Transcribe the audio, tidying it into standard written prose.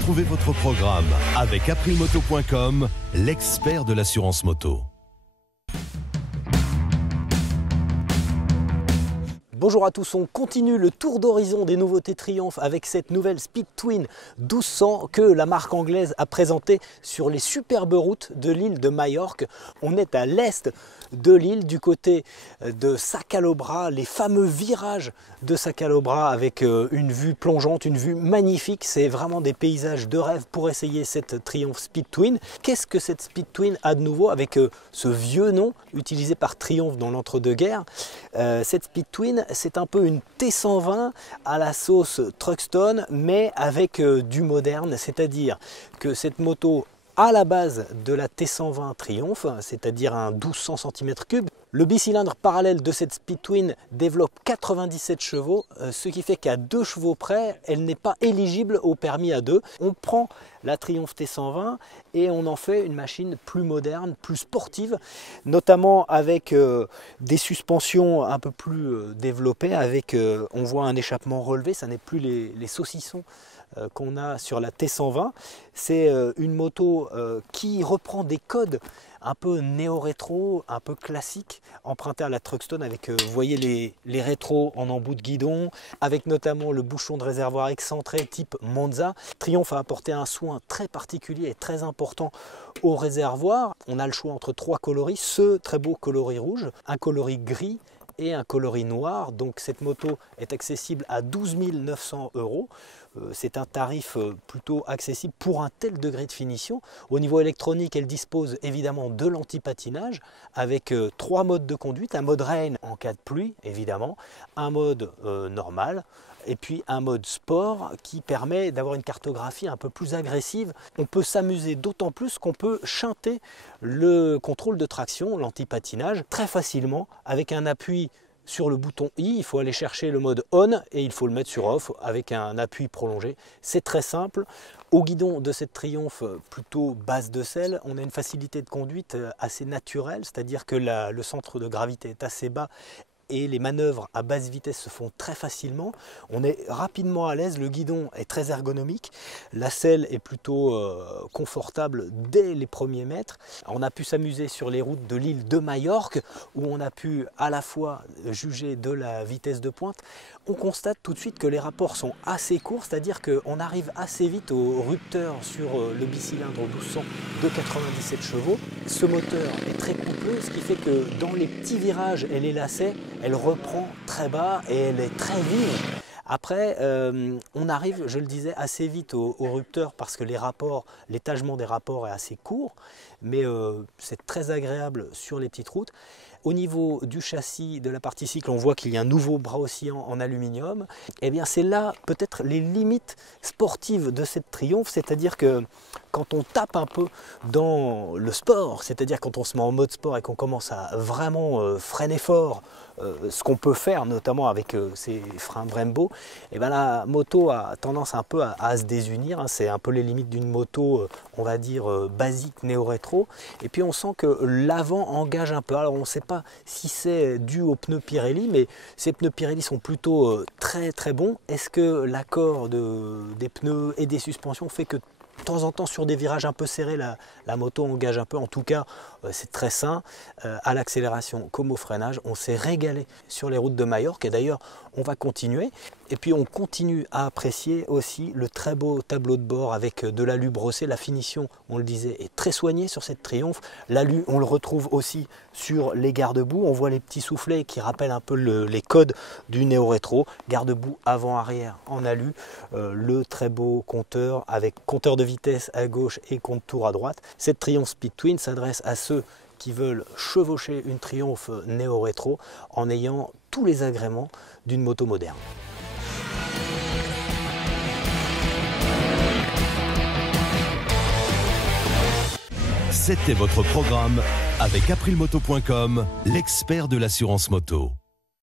Retrouvez votre programme avec aprilmoto.com, l'expert de l'assurance moto. Bonjour à tous, on continue le tour d'horizon des nouveautés Triumph avec cette nouvelle Speed Twin 1200 que la marque anglaise a présentée sur les superbes routes de l'île de Majorque. On est à l'est de l'île, du côté de Sa Calobra, les fameux virages de Sa Calobra avec une vue plongeante, une vue magnifique. C'est vraiment des paysages de rêve pour essayer cette Triumph Speed Twin. Qu'est-ce que cette Speed Twin a de nouveau avec ce vieux nom utilisé par Triumph dans l'entre-deux-guerres? Cette Speed Twin, c'est un peu une T120 à la sauce Truckstone, mais avec du moderne, c'est-à-dire que cette moto à la base de la T120 Triumph, c'est-à-dire un 1200 cm3. Le bicylindre parallèle de cette Speed Twin développe 97 chevaux, ce qui fait qu'à 2 chevaux près, elle n'est pas éligible au permis A2. On prend la Triumph T120 et on en fait une machine plus moderne, plus sportive, notamment avec des suspensions un peu plus développées, avec, on voit un échappement relevé, ça n'est plus les saucissons qu'on a sur la T120. C'est une moto qui reprend des codes un peu néo-rétro, un peu classique, emprunté à la Truckstone avec, vous voyez, les rétros en embout de guidon, avec notamment le bouchon de réservoir excentré type Monza. Triumph a apporté un soin très particulier et très important au réservoir. On a le choix entre 3 coloris, ce très beau coloris rouge, un coloris gris et un coloris noir. Donc cette moto est accessible à 12 900 €. C'est un tarif plutôt accessible pour un tel degré de finition. Au niveau électronique, elle dispose évidemment de l'anti-patinage avec 3 modes de conduite. Un mode rain en cas de pluie, évidemment, un mode normal, et puis un mode sport qui permet d'avoir une cartographie un peu plus agressive. On peut s'amuser d'autant plus qu'on peut chanter le contrôle de traction, l'anti-patinage, très facilement avec un appui sur le bouton I. Il faut aller chercher le mode on et il faut le mettre sur off avec un appui prolongé. C'est très simple. Au guidon de cette Triumph plutôt basse de selle, on a une facilité de conduite assez naturelle, c'est-à-dire que le centre de gravité est assez bas et les manœuvres à basse vitesse se font très facilement. On est rapidement à l'aise, le guidon est très ergonomique, la selle est plutôt confortable dès les premiers mètres. On a pu s'amuser sur les routes de l'île de Majorque où on a pu à la fois juger de la vitesse de pointe. On constate tout de suite que les rapports sont assez courts, c'est-à-dire qu'on arrive assez vite au rupteur sur le bicylindre 1200 de 97 chevaux. Ce moteur est très coupeux, ce qui fait que dans les petits virages et les lacets, elle reprend très bas et elle est très vive. Après, on arrive, je le disais, assez vite au rupteur parce que l'étagement des rapports est assez court, mais c'est très agréable sur les petites routes. Au niveau du châssis, de la partie cycle, on voit qu'il y a un nouveau bras oscillant en aluminium. Et bien c'est là peut-être les limites sportives de cette Triumph, c'est-à-dire que quand on tape un peu dans le sport, c'est-à-dire quand on se met en mode sport et qu'on commence à vraiment freiner fort, ce qu'on peut faire notamment avec ces freins Brembo, et bien la moto a tendance un peu à se désunir, hein. C'est un peu les limites d'une moto, on va dire basique, néo-rétro. Et puis on sent que l'avant engage un peu. Alors on ne sait pas si c'est dû aux pneus Pirelli, mais ces pneus Pirelli sont plutôt très très bons. Est-ce que l'accord des pneus et des suspensions fait que de temps en temps sur des virages un peu serrés la moto engage un peu? En tout cas c'est très sain à l'accélération comme au freinage. On s'est régalé sur les routes de Majorque et d'ailleurs on va continuer. Et puis on continue à apprécier aussi le très beau tableau de bord avec de l'alu brossé. La finition, on le disait, est très soignée sur cette Triumph. L'alu, on le retrouve aussi sur les garde-boue. On voit les petits soufflets qui rappellent un peu les codes du néo-rétro. Garde-boue avant-arrière en alu. Le très beau compteur avec compteur de vitesse à gauche et compte-tour à droite. Cette Triumph Speed Twin s'adresse à ceux qui veulent chevaucher une Triumph néo-rétro en ayant tous les agréments d'une moto moderne. C'était votre programme avec aprilmoto.com, l'expert de l'assurance moto.